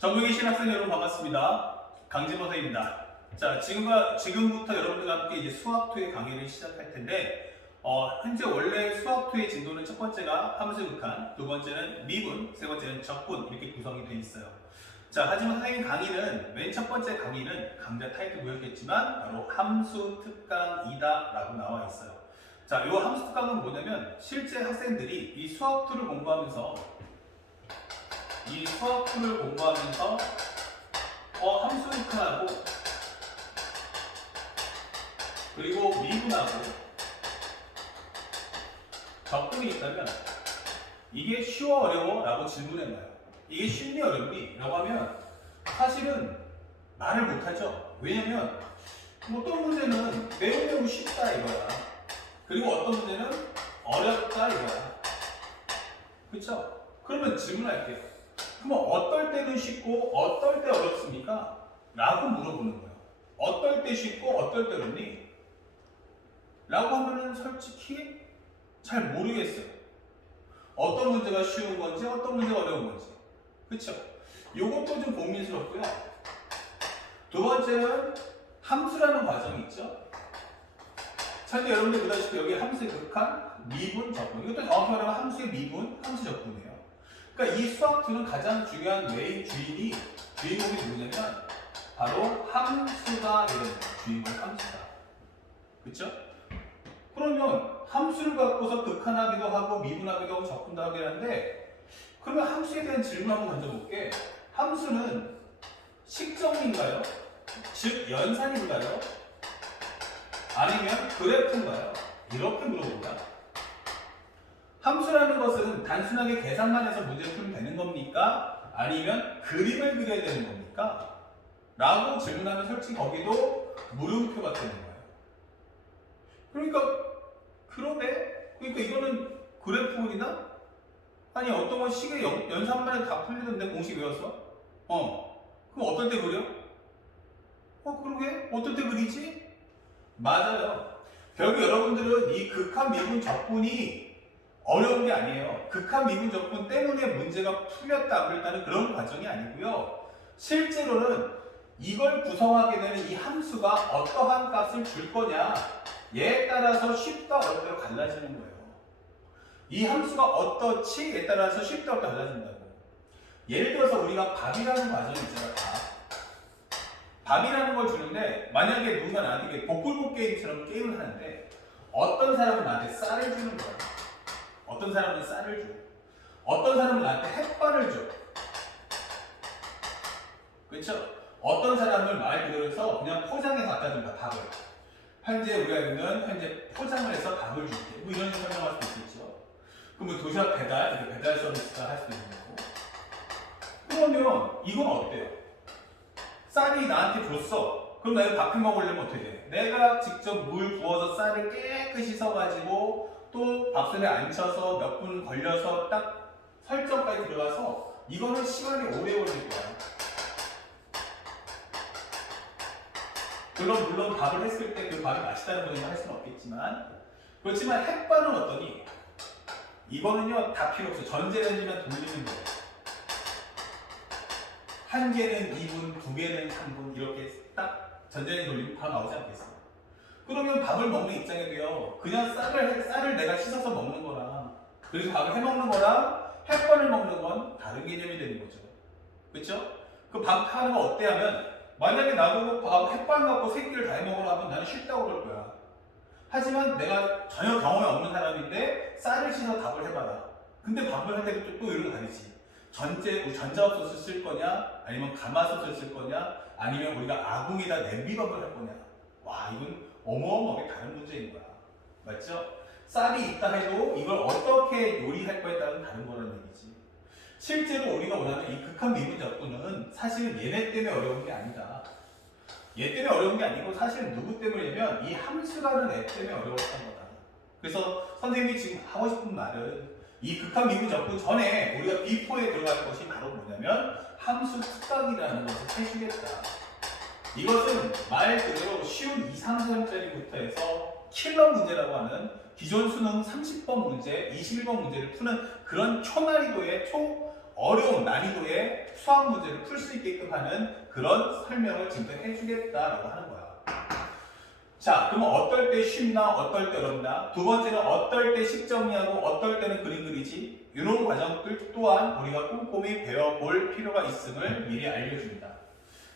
전국에 계신 학생 여러분 반갑습니다. 강진모사입니다. 자, 지금부터 여러분들과 함께 이제 수학2의 강의를 시작할 텐데, 현재 원래 수학2의 진도는 첫 번째가 함수 극한, 두 번째는 미분, 세 번째는 적분 이렇게 구성이 되어 있어요. 자, 하지만 선생님 강의는 맨 첫 번째 강의는 강좌 타이틀 보였겠지만 바로 함수 특강이다 라고 나와 있어요. 자, 이 함수 특강은 뭐냐면 실제 학생들이 이 수학2를 공부하면서 함수 극한하고 그리고 미분하고 적분이 있다면 이게 쉬워 어려워? 라고 질문해봐요. 이게 쉽니 어렵니? 라고 하면 사실은 말을 못하죠. 왜냐면 어떤 문제는 매우 쉽다 이거야. 그리고 어떤 문제는 어렵다 이거야. 그쵸? 그러면 질문할게요. 그럼 어떨 때는 쉽고 어떨 때 어렵습니까? 라고 물어보는 거예요. 어떨 때 쉽고 어떨 때 어렵니? 라고 하면은 솔직히 잘 모르겠어요. 어떤 문제가 쉬운 건지 어떤 문제가 어려운 건지. 그쵸? 요것도 좀 고민스럽고요. 두 번째는 함수라는 과정이 있죠. 현재 여러분들 보다시피 여기 함수의 극한, 미분, 적분. 이것도 정확히 말하면 함수의 미분, 함수 적분이에요. 그러니까 이 수학2는 가장 중요한 주인공이 누구냐면 바로 함수가 되는 거예요. 주인공 함수다. 그쵸? 그러면 함수를 갖고서 극한하기도 하고 미분하기도 하고 적분도 하긴 하는데 그러면 함수에 대한 질문 한번 던져볼게. 함수는 식정인가요? 즉 연산인가요? 아니면 그래프인가요? 이렇게 물어봅니다. 함수라는 것은 단순하게 계산만 해서 문제를 풀면 되는 겁니까? 아니면 그림을 그려야 되는 겁니까? 라고 질문하면 솔직히 거기도 물음표가 되는 거예요. 그러니까 그러니까 이거는 그래프이나? 아니 어떤 건 식의 연산만 해도 다 풀리던데 공식 외웠어? 그럼 어떨 때 그려? 그러게? 어떨 때 그리지? 맞아요. 결국 여러분들은 이 극한 미분 적분이 어려운 게 아니에요. 극한 미분 적분 때문에 문제가 풀렸다 안 풀렸다는 그런 과정이 아니고요. 실제로는 이걸 구성하게 되는 이 함수가 어떠한 값을 줄 거냐 얘에 따라서 쉽다 어렵다로 갈라지는 거예요. 이 함수가 어떻지에 따라서 쉽다 어렵다 갈라진다고. 예를 들어서 우리가 밥이라는 과정이 있잖아. 밥이라는 걸 주는데 만약에 누군가 나한테 복불복 게임처럼 게임을 하는데 어떤 사람은 나한테 쌀을 주는 거야. 어떤 사람은 쌀을 줘. 어떤 사람은 나한테 햇반을 줘. 그렇죠? 어떤 사람은 말 그대로 해서 그냥 포장해 갖다 준다. 밥을. 현재 포장을 해서 밥을 줄게. 뭐 이런 식으로 설명할 수도 있겠죠. 그럼 뭐 도시락 배달 서비스가 할 수도 있는 거고. 그러면 이건 어때요? 쌀이 나한테 줬어. 그럼 나 이거 밥 해 먹으려면 어떻게 돼? 내가 직접 물 부어서 쌀을 깨끗이 씻어가지고 또 밥솥에 앉혀서 몇 분 걸려서 딱 설정까지 들어가서 이거는 시간이 오래 걸릴 거야. 물론 밥을 했을 때 그 밥이 맛있다는 거는 할 수는 없겠지만 그렇지만 햇반은 어떠니? 이거는요 다 필요 없어. 전자레인지만 돌리는 거예요. 한 개는 2분, 두 개는 3분 이렇게 딱 전자레인지 돌리면 다 나오지 않겠어요? 그러면 밥을 먹는 입장에도요 그냥 쌀을 내가 씻어서 먹는 거랑 그래서 밥을 해 먹는 거랑 햇반을 먹는 건 다른 개념이 되는 거죠. 그렇죠? 그 밥 하는 거 어때 하면 만약에 나보고 햇반 갖고 세 끼를 다 해 먹으라 하면 나는 싫다고 그럴 거야. 하지만 내가 전혀 경험이 없는 사람인데 쌀을 씻어서 밥을 해봐라. 근데 밥을 할 때도 또 이런 거 다르지. 전자밥솥을 쓸 거냐 아니면 가마솥을 쓸 거냐 아니면 우리가 아궁이다 냄비밥을 할 거냐. 와 이건 어마어마하게 다른 문제인 거야. 맞죠? 쌀이 있다 해도 이걸 어떻게 요리할 거에 따른 다른 거라는 얘기지. 실제로 우리가 원하는 이 극한 미분 적분은 사실은 얘네 때문에 어려운 게 아니다. 얘 때문에 어려운 게 아니고 사실은 누구 때문이냐면 이 함수라는 애 때문에 어려웠던 거다. 그래서 선생님이 지금 하고 싶은 말은 이 극한 미분 적분 전에 우리가 B4에 들어갈 것이 바로 뭐냐면 함수 특강이라는 것을 해주겠다. 이것은 말 그대로 쉬운 2, 3점짜리부터 해서 킬러 문제라고 하는 기존 수능 30번 문제, 21번 문제를 푸는 그런 초난이도의 어려운 난이도의 수학 문제를 풀 수 있게끔 하는 그런 설명을 지금부터 해주겠다라고 하는 거야. 자, 그럼 어떨 때 쉽나 어떨 때 어렵나? 두 번째는 어떨 때 식 정리하고 어떨 때는 그림 그리지? 이런 과정들 또한 우리가 꼼꼼히 배워볼 필요가 있음을 미리 알려줍니다.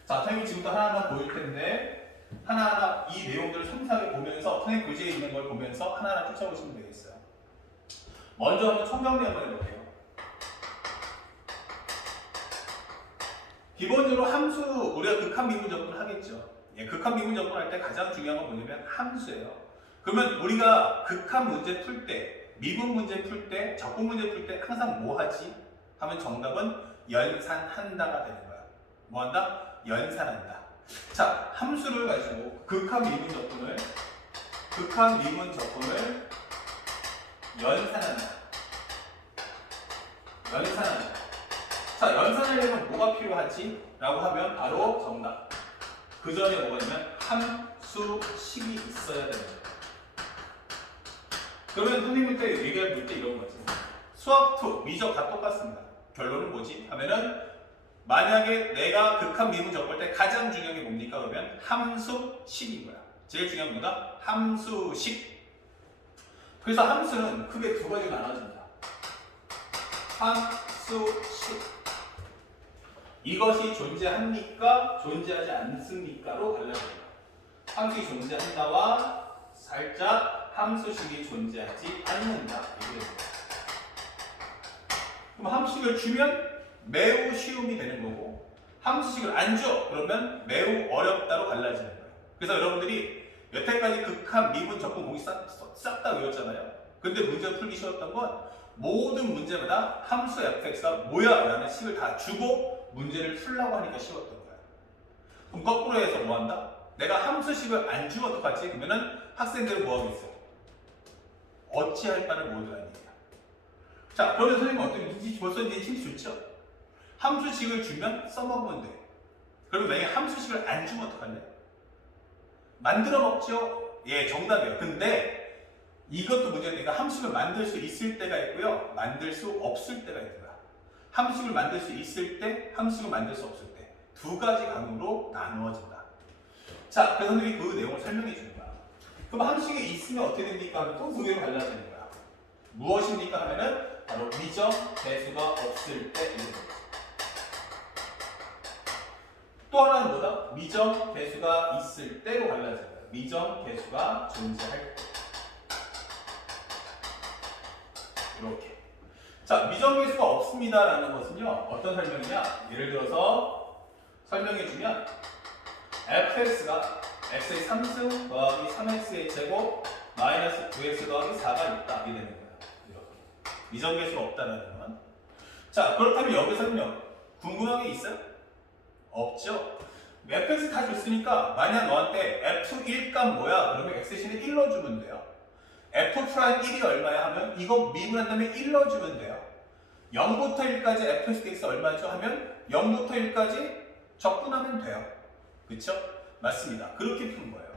자, 선생님이 지금부터 하나하나 보일 텐데 하나하나 이 내용들을 섬세하게 보면서 선생님 교재에 있는 걸 보면서 하나하나 쫓아보시면 되겠어요. 먼저 한번 총정리 한번 해볼게요. 기본적으로 함수, 우리가 극한 미분 접근을 하겠죠. 예, 극한 미분 접근할 때 가장 중요한 건 뭐냐면 함수예요. 그러면 우리가 극한 문제 풀 때, 미분 문제 풀 때, 적분 문제 풀 때 항상 뭐 하지? 하면 정답은 연산한다가 되는 거야. 뭐 한다? 연산한다. 자, 함수를 가지고 극한 미분 접근을 연산한다. 연산한다. 자, 연산하려면 뭐가 필요하지? 라고 하면 바로 정답. 그 전에 뭐가 있냐면 함수식이 있어야 됩니다. 그러면 선생님한테 얘기할 때 이런 거지. 수학2, 미적 다 똑같습니다. 결론은 뭐지? 하면은 만약에 내가 극한 미분 접할 때 가장 중요한 게 뭡니까? 그러면 함수식인 거야. 제일 중요한 건 뭐다? 함수식. 그래서 함수는 크게 두 가지가 나눠진다. 함수식. 이것이 존재합니까? 존재하지 않습니까?로 갈라집니다. 함수식이 존재한다와 살짝 함수식이 존재하지 않는다. 그럼 함수식을 주면 매우 쉬움이 되는 거고 함수식을 안 줘. 그러면 매우 어렵다로 갈라지는 거예요. 그래서 여러분들이 여태까지 극한 미분 접근 공식 싹 다 외웠잖아요. 근데 문제 풀기 쉬웠던 건 모든 문제마다 함수 fx가 뭐야? 라는 식을 다 주고 문제를 풀라고 하니까 쉬웠던 거야. 그럼 거꾸로 해서 뭐 한다? 내가 함수식을 안 주면 어떡하지? 그러면은 학생들은 뭐 하고 있어? 어찌할 바를 모르라는 얘기야. 자, 그러면 선생님 어떻게 벌써 이제 힘이 좋죠? 함수식을 주면 써먹으면 돼. 그러면 만약에 함수식을 안 주면 어떡할래? 만들어 먹죠? 예, 정답이에요. 근데 이것도 문제는 내가 함수식을 만들 수 있을 때가 있고요. 만들 수 없을 때가 있는 거야. 함수식을 만들 수 있을 때, 함수식을 만들 수 없을 때. 두 가지 강으로 나누어진다. 자, 그래서 선생님이 그 내용을 설명해 주는 거야. 그럼 함수식이 있으면 어떻게 됩니까? 하면 또 두 개로 갈라지는 거야. 무엇입니까? 하면은 바로 미정 배수가 없을 때. 또 하나는 뭐다? 미정 배수가 있을 때로 갈라져요. 미정 배수가 존재할 때. 이렇게. 자, 미정 배수가 없습니다라는 것은요, 어떤 설명이냐? 예를 들어서 설명해주면 fx가 x의 3승 더하기 3x의 제곱 마이너스 9x 더하기 4가 있다. 이렇게 되는 거예요. 이렇게. 미정 배수가 없다는 건. 자, 그렇다면 여기서는요, 궁금한 게 있어요? 없죠? fx 다 줬으니까 만약 너한테 f1 값 뭐야? 그러면 x 대신에 1 넣어주면 돼요. f'1이 얼마야? 하면 이거 미분한 다음에 1 넣어주면 돼요. 0부터 1까지 fx 얼마죠? 하면 0부터 1까지 적분하면 돼요. 그쵸? 맞습니다. 그렇게 푸는 거예요.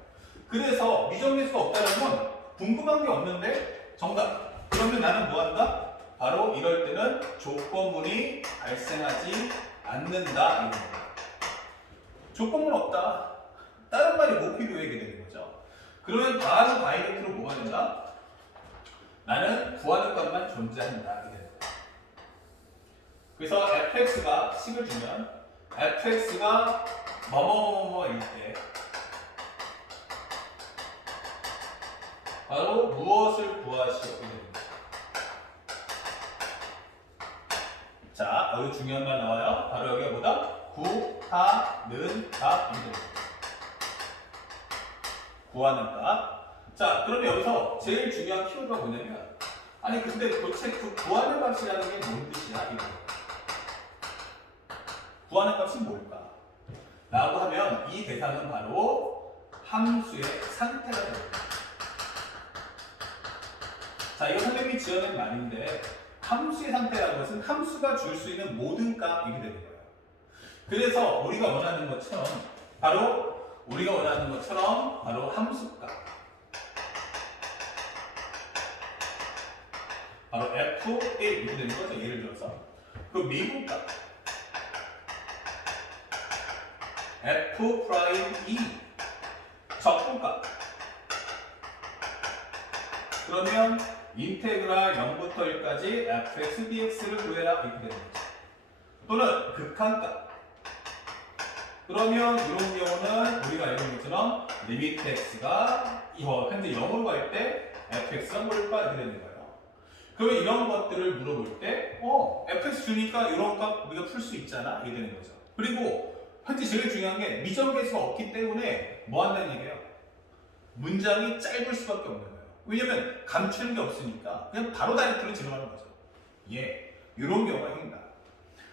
그래서 미정배수가 없다는 건 궁금한 게 없는데 정답. 그러면 나는 뭐 한다? 바로 이럴 때는 조건문이 발생하지 않는다. 조건문 없다. 다른 말이 못 필요해 되는 거죠. 그러면 바로 다이렉트로 뭐가 된다? 나는 구하는 것만 존재한다. 이렇게 된다. 그래서 fx가 식을 주면 fx가 뭐뭐뭐뭐일 때 바로 무엇을 구하시오? 자, 여기 중요한 말 나와요. 바로 여기가 뭐다? 구하는 값입니다. 구하는 값. 자, 그러면 여기서 제일 중요한 키워드가 뭐냐면, 아니 근데 도대체 그 구하는 값이라는 게 뭔 뜻이야? 이거. 구하는 값이 뭘까? 라고 하면 이 대상은 바로 함수의 상태가 됩니다. 자, 이거 선생님이 지어낸 말인데 함수의 상태라는 것은 함수가 줄 수 있는 모든 값 이렇게 되는 거예요. 그래서 우리가 원하는 것처럼 바로 함수값 바로 f1 이렇게 되는 거죠. 예를 들어서 그 미분값 F'E 적분값. 그러면 인테그랄 0부터 1까지 fx dx를 구해라 이렇게 되는 거죠. 또는 극한값. 그러면 이런 경우는 우리가 알고 있는 것처럼 리미트 x가 현재 0으로 갈 때 fx가 뭘까 이렇게 되는 거예요. 그러면 이런 것들을 물어볼 때 fx 주니까 이런 값 우리가 풀 수 있잖아 이렇게 되는 거죠. 그리고 현재 제일 중요한 게 미정계수가 없기 때문에 뭐 한다는 얘기예요? 문장이 짧을 수밖에 없는 거예요. 왜냐면 감추는 게 없으니까 그냥 바로 다이렉트로 들어가는 거죠. 이런 경우가 생긴다.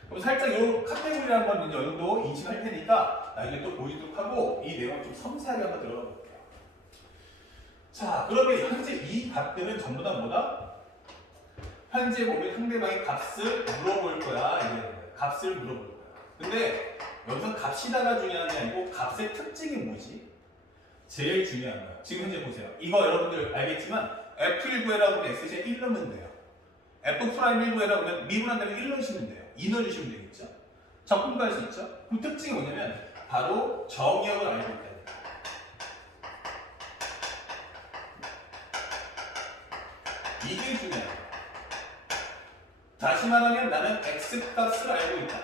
그럼 살짝 이 카테고리를 한번 이제 어느 정도 인식할 테니까 나중에 또 보이도록 하고 이 내용을 좀 섬세하게 한번 들어가 볼게요. 자, 그러면 현재 이 값들은 전부 다 뭐다? 현재 보면 상대방이 값을 물어볼 거야. 이제 값을 물어볼 거야. 근데 여기서 값이다가 중요한 게 아니고 값의 특징이 뭐지? 제일 중요한 거예요. 지금 현재 보세요. 이거 여러분들 알겠지만 F1 구해라고 하면 X제 1 넣으면 돼요. F'1 구해라고 하면 미분한 다음에 1 넣으시면 돼요. 2 넣어주시면 되겠죠? 적분도 할 수 있죠? 그럼 특징이 뭐냐면 바로 정의역을 알고 있다. 이게 중요해요. 다시 말하면 나는 X값을 알고 있다.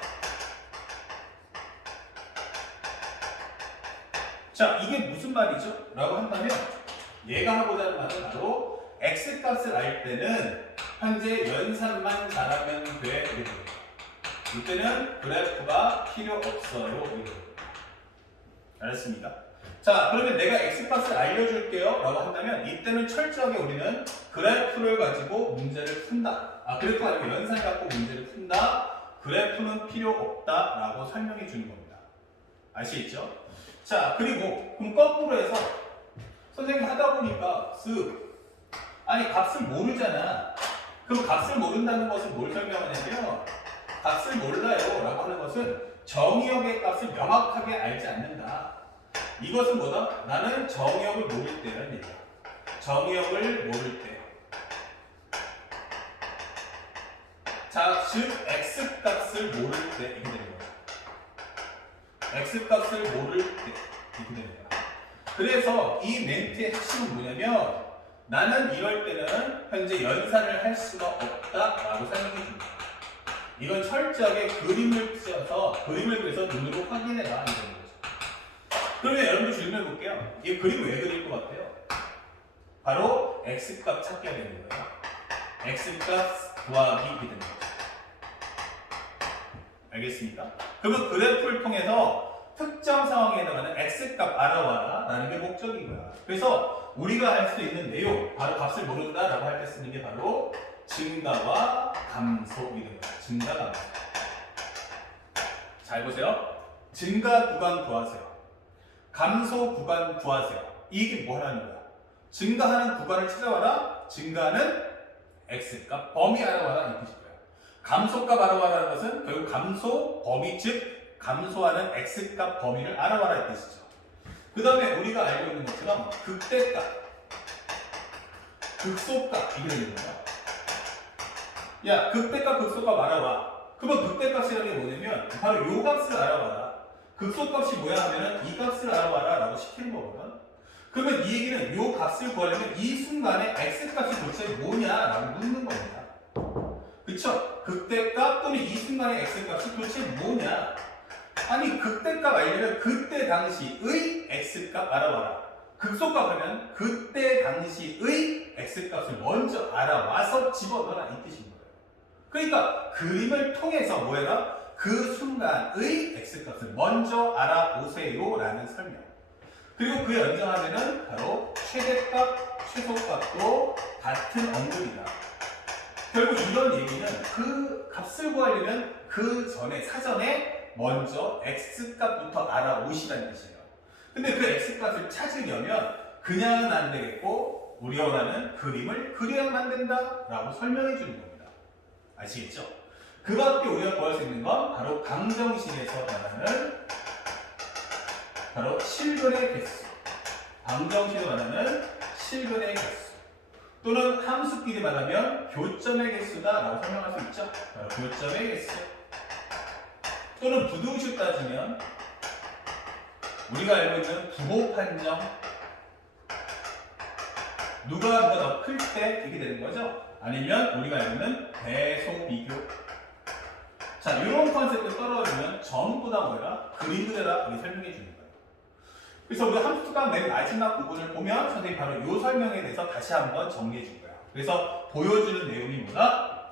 자, 이게 무슨 말이죠? 라고 한다면 얘가 하고자 하는 말은 바로 X값을 알 때는 현재 연산만 잘하면 돼. 이때는 그래프가 필요 없어요. 알았습니까? 자, 그러면 내가 X값을 알려줄게요. 라고 한다면 이때는 철저하게 우리는 그래프를 가지고 문제를 푼다. 그래프가 아니고 연산 갖고 문제를 푼다. 그래프는 필요 없다. 라고 설명해 주는 겁니다. 아시겠죠? 자, 그리고 그럼 거꾸로 해서 선생님 하다 보니까 아니 값을 모르잖아. 그럼 값을 모른다는 것은 뭘 설명하냐면 값을 몰라요 라고 하는 것은 정의역의 값을 명확하게 알지 않는다. 이것은 뭐다? 나는 정의역을 모를 때라는 얘기야. 정의역을 모를 때. 자, 즉 X값을 모를 때 이렇게 되는 거야. X값을 모를 때 이렇게 되는 거야. 그래서 이 멘트의 핵심은 뭐냐면 나는 이럴 때는 현재 연산을 할 수가 없다라고 설명해 줍니다. 이건 철저하게 그림을 그려서 눈으로 확인해라 이런 거죠. 그러면 여러분들 질문해 볼게요. 이 그림 왜 그릴 것 같아요? 바로 X값 찾기가 되는 거예요. X값 구하기 이렇게 되는 거죠. 알겠습니까? 그러면 그래프를 통해서 특정 상황에 해당하는 X값 알아와라 라는 게 목적인 거야. 그래서 우리가 할 수 있는 내용, 바로 값을 모른다 라고 할 때 쓰는 게 바로 증가와 감소이 됩니다. 증가, 감소. 잘 보세요. 증가 구간 구하세요. 감소 구간 구하세요. 이게 뭐 하는 거야? 증가하는 구간을 찾아와라. 증가하는 X값 범위 알아와라 이 뜻일 거예요. 감소값 알아와라는 것은 결국 감소 범위, 즉 감소하는 X값 범위를 알아와라 이 뜻이죠. 그 다음에 우리가 알고 있는 것처럼 극대값, 극소값 이게 되는 거야. 야, 극대값, 극소값 알아봐. 그러면 극대값이라는 게 뭐냐면 바로 요 값을 알아봐라. 극소값이 뭐야 하면은 이 값을 알아봐라 라고 시키는 거거든. 그러면 이 얘기는 요 값을 구하려면 이 순간에 X값이 도대체 뭐냐 라고 묻는 겁니다. 그쵸? 극대값 또는 이 순간의 X값이 도대체 뭐냐? 아니 극대값 알려면 그때 당시의 X값 알아봐라. 극소값 하면 그때 당시의 X값을 먼저 알아와서 집어넣어라 이 뜻인 거예요. 그러니까 그림을 통해서 뭐해라? 그 순간의 X값을 먼저 알아보세요 라는 설명. 그리고 그 연장하면은 바로 최대값, 최소값도 같은 언급이다. 결국 이런 얘기는 그 값을 구하려면 그 전에 사전에 먼저 X값부터 알아오시라는 뜻이에요. 근데 그 X값을 찾으려면 그냥은 안 되겠고 우리가 원하는 그림을 그려야만 된다 라고 설명해 주는 겁니다. 아시겠죠? 그 밖에 우리가 구할 수 있는 건 바로 방정식에서 말하는 바로 실근의 개수. 방정식으로 말하는 실근의 개수. 또는 함수끼리 말하면 교점의 개수다라고 설명할 수 있죠. 교점의 개수. 또는 부등식 따지면 우리가 알고 있는 부호 판정. 누가 더 클 때 이게 되는 거죠. 아니면 우리가 알고 있는 배속 비교. 자, 이런 컨셉을 떨어지면 전부 다 뭐야? 그림 그대로 우리 설명해 주는 거예요. 그래서 우리 함수값 맨 마지막 부분을 보면 선생님이 바로 이 설명에 대해서 다시 한번 정리해 준 거야. 그래서 보여주는 내용이 뭐다?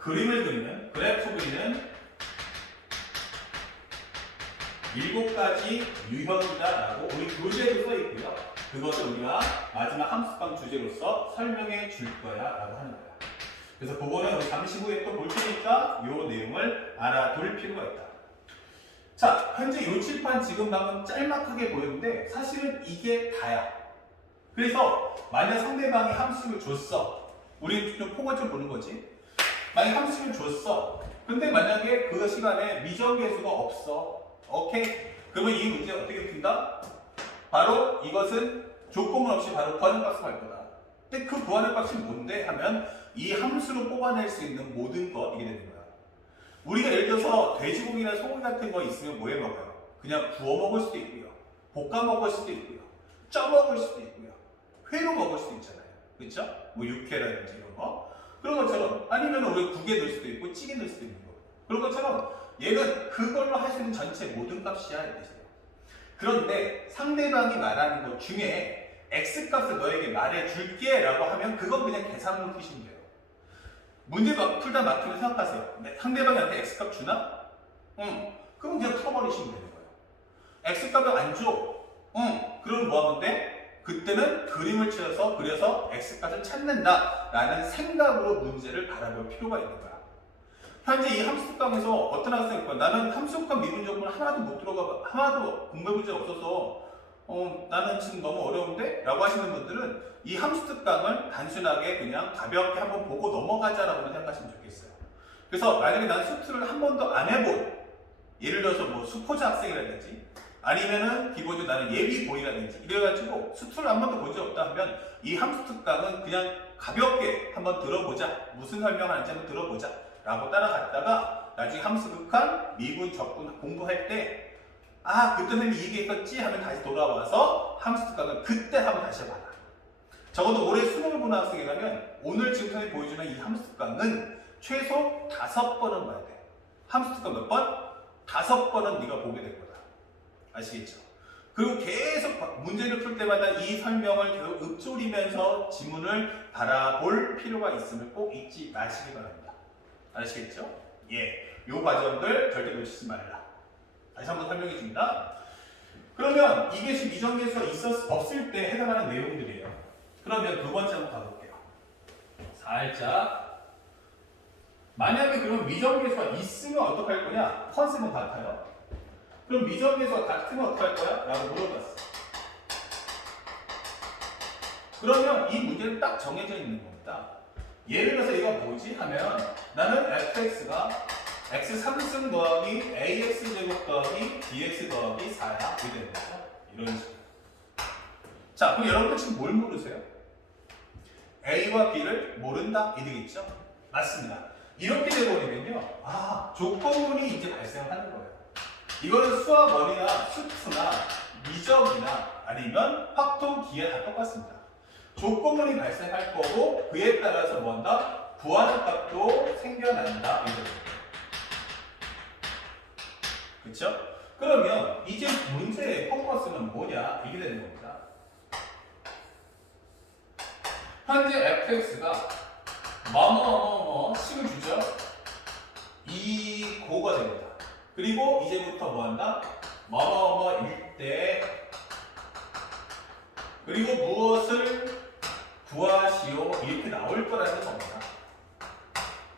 그림을 그리는, 그래프 그리는 7가지 유형이다라고 우리 교재에도 써 있고요. 그것을 우리가 마지막 함수값 주제로서 설명해 줄 거야 라고 하는 거야. 그래서 그거는 우리 잠시 후에 또 볼 테니까 이 내용을 알아둘 필요가 있다. 자, 현재 이 칠판 지금 방금 짤막하게 보였는데 사실은 이게 다야. 그래서 만약 상대방이 함수를 줬어. 우리 좀 폭을 좀 보는 거지. 만약 함수를 줬어. 근데 만약에 그 시간에 미정계수가 없어. 오케이? 그러면 이 문제 어떻게 푼다? 바로 이것은 조건 없이 바로 구하는 값을 할 거다. 근데 그 구하는 값이 뭔데? 하면 이 함수로 뽑아낼 수 있는 모든 것 이게 되는 거야. 우리가 예를 들어서 돼지고기나 소고기 같은 거 있으면 뭐 해 먹어요? 그냥 구워 먹을 수도 있고요. 볶아 먹을 수도 있고요. 쪄 먹을 수도 있고요. 회로 먹을 수도 있잖아요. 그렇죠? 뭐 육회라든지 이런 거. 그런 것처럼 아니면 우리 국에 넣을 수도 있고 찌개 넣을 수도 있는 거. 그런 것처럼 얘는 그걸로 할 수 있는 전체 모든 값이야 이 뜻이에요. 그런데 상대방이 말하는 것 중에 x값을 너에게 말해줄게 라고 하면 그건 그냥 계산으로 푸시면 돼요. 문제 풀다 막히면 생각하세요. 상대방한테 x값 주나? 응. 그럼 그냥 풀어버리시면 되는 거예요. x값을 안 줘? 응. 그럼 뭐 하면 돼? 그때는 그림을 그려서 x값을 찾는다 라는 생각으로 문제를 바라볼 필요가 있는 거야. 현재 이 함수값에서 어떤 학생이 있고 나는 함수값 미분적분 하나도 못 들어가 하나도 공부해본 적 없어서 나는 지금 너무 어려운데? 라고 하시는 분들은 이 함수특강을 단순하게 그냥 가볍게 한번 보고 넘어가자라고 생각하시면 좋겠어요. 그래서 만약에 난 수투를 한 번도 안 해본 예를 들어서 뭐 수포자 학생이라든지 아니면은 기본적으로 나는 예비고이라든지 이래가지고 수투를 한 번도 본 적 없다 하면 이 함수특강은 그냥 가볍게 한번 들어보자. 무슨 설명하는지 한번 들어보자 라고 따라갔다가 나중에 함수극한 미분 적분 공부할 때 아, 그때 선생님이 이 얘기했었지 하면 다시 돌아와서 함수특강을 그때 한번 다시 해봐라. 적어도 올해 수능을 보는 학생이라면 오늘 지금 선생님이 보여주는 이 함수특강은 최소 5번은 봐야 돼. 함수특강 몇 번? 5번은 네가 보게 될 거다. 아시겠죠? 그리고 계속 문제를 풀 때마다 이 설명을 계속 읊조리면서 지문을 바라볼 필요가 있음을 꼭 잊지 마시기 바랍니다. 아시겠죠? 예, 요 과정들 절대 놓치지 말라. 다시 한번 설명해 줍니다. 그러면 이게 미정계수가 없을 때 해당하는 내용들이에요. 그러면 두 번째 한번 가볼게요. 살짝. 만약에 그럼 미정계수가 있으면 어떡할 거냐? 컨셉은 같아요. 그럼 미정계수가 같으면 어떡할 거야? 라고 물어봤어. 그러면 이 문제는 딱 정해져 있는 겁니다. 예를 들어서 이거 뭐지? 하면 나는 fx가 x 3승 더하기 ax 제곱 더하기 bx 더하기 4야. 이렇게 되는 거죠. 이런 식으로. 자, 그럼 여러분들 지금 뭘 모르세요? a와 b를 모른다? 이 되겠죠? 맞습니다. 이렇게 되버리면요. 아, 조건문이 이제 발생하는 거예요. 이거는 수학 원이나 수투나 미적이나 아니면 확통, 기하 다 똑같습니다. 조건문이 발생할 거고 그에 따라서 뭔가 구하는 값도 생겨난다. 그렇죠? 그러면 이제 문제의 포커스는 뭐냐? 이게 되는 겁니다. 현재 fx가 뭐뭐뭐뭐 식을 주죠? 이 고가 됩니다. 그리고 이제부터 뭐한다? 뭐뭐뭐일 때 그리고 무엇을 구하시오 이렇게 나올 거라는 겁니다.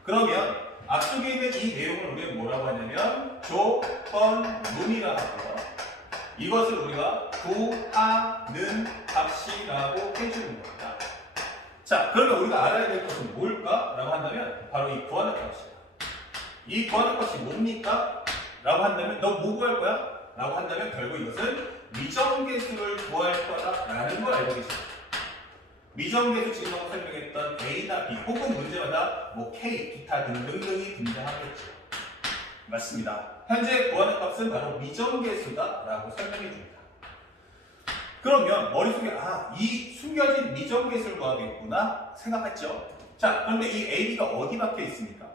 그러면 앞쪽에 있는 이 내용을 우리가 뭐라고 하냐면 조건문이라고 하고요. 이것을 우리가 구하는 값이라고 해주는 겁니다. 자, 그러면 우리가 알아야 될 것은 뭘까? 라고 한다면 바로 이 구하는 값이야. 이 구하는 값이 뭡니까? 라고 한다면 너 뭐 구할 거야? 라고 한다면 결국 이것은 미정계수를 구할 거다 라는 걸 알고 계십니다. 미정계수 지정하고 설명했던 A나 B 혹은 문제마다 뭐 K, 기타 등등등이 등장하겠죠. 맞습니다. 현재 구하는 값은 바로 미정계수다 라고 설명해 줍니다. 그러면 머릿속에 이 숨겨진 미정계수를 구하겠구나 생각했죠. 자, 그런데 이 AB가 어디 박혀 있습니까?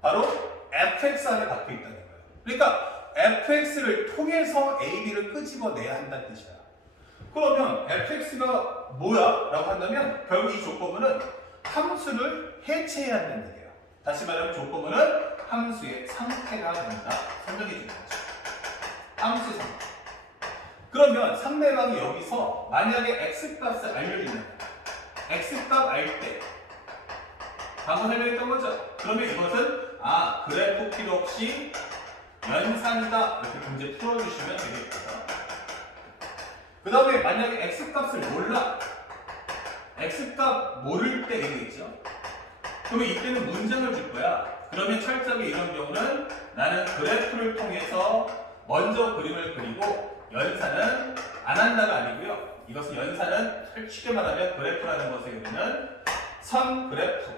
바로 fx 안에 박혀 있다는 거예요. 그러니까 fx를 통해서 AB를 끄집어내야 한다는 뜻이야. 그러면 fx가 뭐야? 라고 한다면 결국 이 조건문은 함수를 해체해야 한다는 얘기예요. 다시 말하면 조건문은 함수의 상태가 된다. 설명해 주는 거죠. 함수의 상태. 그러면 상대방이 여기서 만약에 x값을 알려주면 x값 알 때 방금 설명했던 거죠. 그러면 이것은 그래프 필요 없이 연산이다 이렇게 문제 풀어주시면 되겠고요. 그 다음에 만약에 x값을 몰라 x값 모를 때 되겠죠. 그러면 이때는 문장을 줄 거야. 그러면 철저하게 이런 경우는 나는 그래프를 통해서 먼저 그림을 그리고 연산은 안 한다가 아니고요. 이것은 연산은 쉽게 말하면 그래프라는 것의 의미는 선 그래프,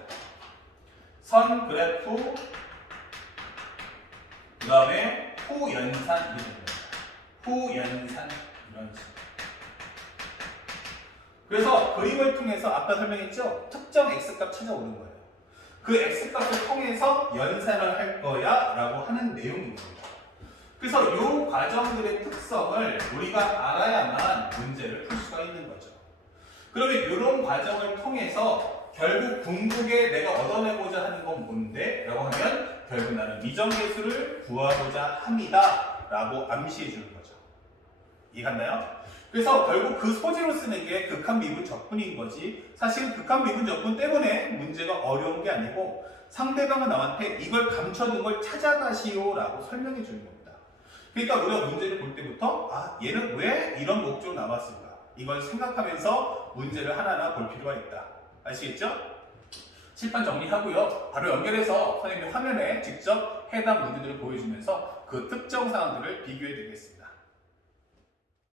그 다음에 후연산 후연산 이런 식으로. 그래서 그림을 통해서 아까 설명했죠? 특정 x값 찾아오는 거예요. 그 x값을 통해서 연산을 할 거야 라고 하는 내용인 겁니다. 그래서 이 과정들의 특성을 우리가 알아야만 문제를 풀 수가 있는 거죠. 그러면 이런 과정을 통해서 결국 궁극에 내가 얻어내고자 하는 건 뭔데? 라고 하면 결국 나는 미정계수를 구하고자 합니다 라고 암시해 주는 거죠. 이해갔나요? 그래서 결국 그 소재로 쓰는 게 극한 미분 적분인 거지, 사실 극한 미분 적분 때문에 문제가 어려운 게 아니고 상대방은 남한테 이걸 감춰둔 걸 찾아가시오 라고 설명해 주는 겁니다. 그러니까 우리가 문제를 볼 때부터 얘는 왜 이런 목적으로 나왔을까? 이걸 생각하면서 문제를 하나하나 볼 필요가 있다. 아시겠죠? 칠판 정리하고요. 바로 연결해서 선생님이 화면에 직접 해당 문제들을 보여주면서 그 특정 사항들을 비교해 드리겠습니다.